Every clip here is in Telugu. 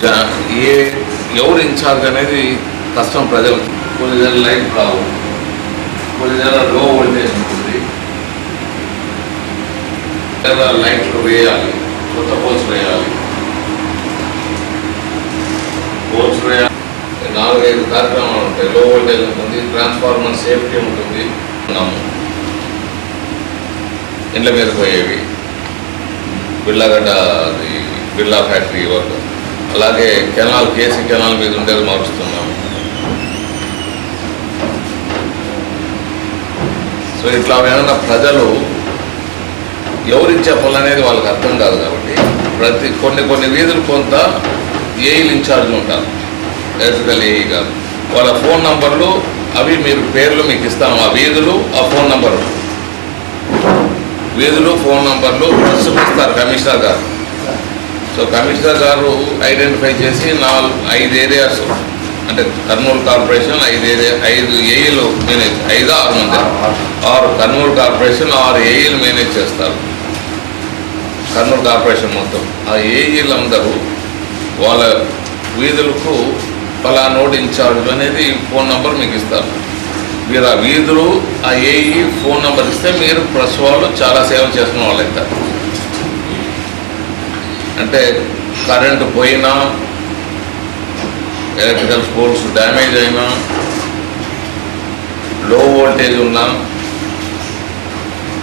ఏ ఎవరు ఇన్ఛార్జ్ అనేది కష్టం ప్రజలకు. కొన్ని దగ్గర లైట్ రావు, కొన్ని దగ్గర లో వోల్టేజ్ ఉంటుంది, లైట్లు వేయాలి, కొత్త పోల్స్ వేయాలి, పోల్స్ వేయాలి. 4-5 కార్యక్రమాలు ఉంటాయి. లో వోల్టేజ్ ఉంటుంది, ట్రాన్స్ఫార్మర్ సేఫ్టీ ఉంటుంది, ఇండ్ల మీద పోయేవి, బిళ్ళగడ్డ బిళ్ళా ఫ్యాక్టరీ వర్క్, అలాగే కెనాల్ కేసీ కెనాల్ మీద ఉండేది మారుస్తున్నాము. సో ఇట్లా ఏమైనా ప్రజలు ఎవరికి చెప్పాలనేది వాళ్ళకి అర్థం కాదు. కాబట్టి కొన్ని వీధులు కొంత ఏఈలు ఇన్ఛార్జ్లు ఉంటారు, ఎలక్ట్రికల్ ఏఈ గారు. వాళ్ళ ఫోన్ నంబర్లు అవి మీరు పేర్లు మీకు ఇస్తాము. ఆ వీధులు, ఆ ఫోన్ నంబర్లు, వీధులు ఫోన్ నంబర్లు ప్రస్తుతం ఇస్తారు కమిషనర్ గారు. సో కమిషనర్ గారు ఐడెంటిఫై చేసి 5 ఏరియాస్, అంటే కర్నూలు కార్పొరేషన్ 5 ఏఈలు మేనేజ్, 5-6 మంది, 6 కర్నూలు కార్పొరేషన్ 6 ఏఈలు మేనేజ్ చేస్తారు. కర్నూలు కార్పొరేషన్ మొత్తం ఆ ఏఈలందరూ వాళ్ళ వీధులకు ఫలానోడ్ ఇన్ఛార్జ్ అనేది ఫోన్ నంబర్ మీకు ఇస్తారు. మీరు ఆ వీధులు ఆ ఏఈ ఫోన్ నెంబర్ ఇస్తే మీరు ప్రెస్ వాళ్ళు చాలా సేవ చేస్తున్న వాళ్ళు అవుతారు. అంటే కరెంటు పోయినా, ఎలక్ట్రికల్ పోల్స్ డ్యామేజ్ అయినా, లో వోల్టేజ్ ఉన్నా,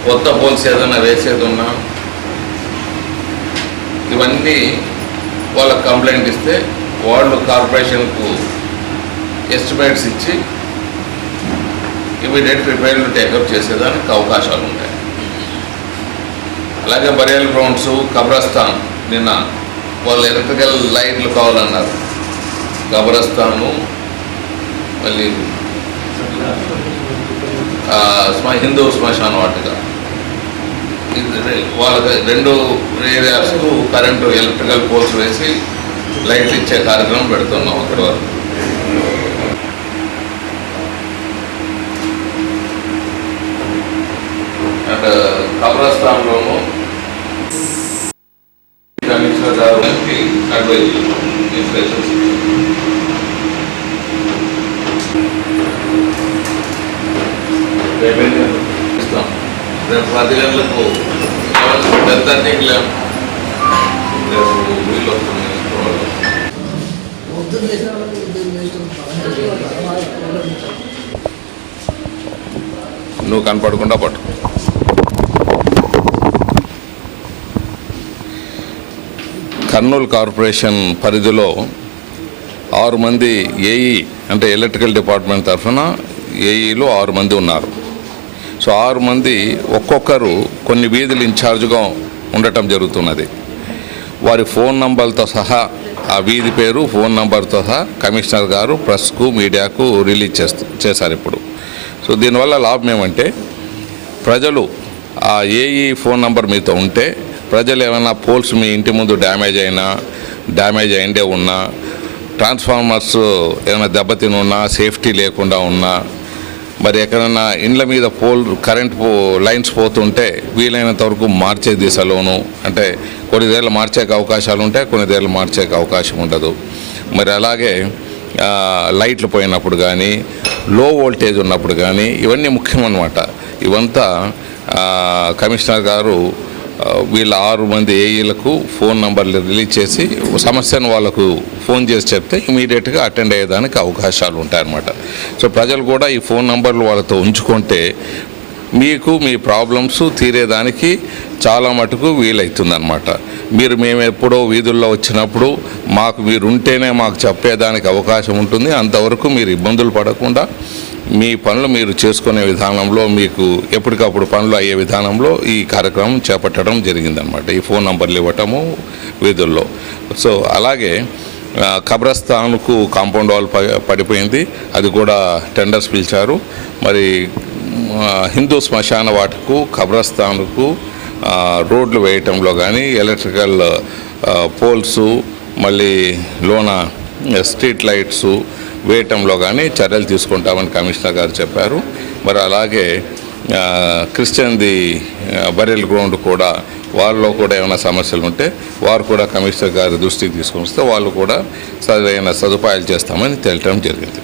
కొత్త పోల్స్ ఏదైనా వేసేది ఉన్నా, ఇవన్నీ వాళ్ళకి కంప్లైంట్ ఇస్తే వాళ్ళు కార్పొరేషన్కు ఎస్టిమేట్స్ ఇచ్చి ఇమీడియట్ రిపేర్లు టేకప్ చేసేదానికి అవకాశాలు ఉంటాయి. అలాగే బరియల్ గ్రౌండ్స్, కబ్రస్థాన్, నిన్న వాళ్ళు ఎలక్ట్రికల్ లైట్లు కావాలన్నారు. కబ్రస్థాను, మళ్ళీ హిందూ శ్మశాన వాటిక, వాళ్ళకి 2 ఏరియాస్కు కరెంటు ఎలక్ట్రికల్ పోల్స్ వేసి లైట్లు ఇచ్చే కార్యక్రమం పెడుతున్నాం అక్కడి వరకు. అండ్ కబ్రస్థాన్లోనూ కమిషనర్ గారికి అడ్వైజ్ ఇన్స్ట్రక్షన్స్ ఇస్తాం. రేపు 10 గంటలకు 10:30కి రేపు వీళ్ళు వస్తుంది. నువ్వు కనపడకుండా పట్టు. కర్నూలు కార్పొరేషన్ పరిధిలో 6 మంది ఏఈ, అంటే ఎలక్ట్రికల్ డిపార్ట్మెంట్ తరఫున ఏఈలు 6 మంది ఉన్నారు. సో 6 మంది ఒక్కొక్కరు కొన్ని వీధులు ఇన్ఛార్జ్గా ఉండటం జరుగుతున్నది. వారి ఫోన్ నంబర్లతో సహా, ఆ వీధి పేరు, ఫోన్ నంబర్తో సహా కమిషనర్ గారు ప్రెస్కు, మీడియాకు రిలీజ్ చేశారు ఇప్పుడు. సో దీనివల్ల లాభం ఏమంటే, ప్రజలు ఆ ఏఈ ఫోన్ నంబర్ మీతో ఉంటే, ప్రజలు ఏమైనా పోల్స్ మీ ఇంటి ముందు డ్యామేజ్ అయిందే ఉన్నా, ట్రాన్స్ఫార్మర్స్ ఏమైనా దెబ్బతిని ఉన్నా, సేఫ్టీ లేకుండా ఉన్నా, మరి ఎక్కడైనా ఇండ్ల మీద కరెంట్ లైన్స్ పోతుంటే వీలైనంత వరకు మార్చే దిశలోను, అంటే కొన్ని దేళ్ళు మార్చే అవకాశాలు ఉంటాయి, కొన్ని దేళ్ళు మార్చే అవకాశం ఉండదు. మరి అలాగే లైట్లు పోయినప్పుడు కానీ, లో వోల్టేజ్ ఉన్నప్పుడు కానీ, ఇవన్నీ ముఖ్యమన్నమాట. ఇవంతా కమిషనర్ గారు వీళ్ళ 6 మంది ఏఈలకు ఫోన్ నంబర్లు రిలీజ్ చేసి సమస్యను వాళ్ళకు ఫోన్ చేసి చెప్తే ఇమీడియట్గా అటెండ్ అయ్యేదానికి అవకాశాలు ఉంటాయన్నమాట. సో ప్రజలు కూడా ఈ ఫోన్ నంబర్లు వాళ్ళతో ఉంచుకుంటే మీకు మీ ప్రాబ్లమ్స్ తీరేదానికి చాలా మటుకు వీలవుతుందన్నమాట. మేము ఎప్పుడో వీధుల్లో వచ్చినప్పుడు మీరు ఉంటేనే మాకు చెప్పేదానికి అవకాశం ఉంటుంది. అంతవరకు మీరు ఇబ్బందులు పడకుండా మీ పనులు మీరు చేసుకునే విధానంలో, మీకు ఎప్పటికప్పుడు పనులు అయ్యే విధానంలో ఈ కార్యక్రమం చేపట్టడం జరిగిందనమాట. ఈ ఫోన్ నంబర్లు ఇవ్వటము వీధుల్లో. సో అలాగే కబ్రస్థాన్కు కాంపౌండ్ వాల్ పడిపోయింది, అది కూడా టెండర్స్ పిలిచారు. మరి హిందూ శ్మశాన వాటికు, కబ్రస్థాన్కు రోడ్లు వేయటంలో కానీ, ఎలక్ట్రికల్ పోల్సు, మళ్ళీ లోన స్ట్రీట్ లైట్సు వేయటంలో కానీ చర్యలు తీసుకుంటామని కమిషనర్ గారు చెప్పారు. మరి అలాగే క్రిస్టియన్ది బరియల్ గ్రౌండ్ కూడా వాళ్ళలో కూడా ఏమైనా సమస్యలు ఉంటే వారు కూడా కమిషనర్ గారి దృష్టికి తీసుకొని వస్తే వాళ్ళు కూడా సరైన సదుపాయాలు చేస్తామని తేల్చడం జరిగింది.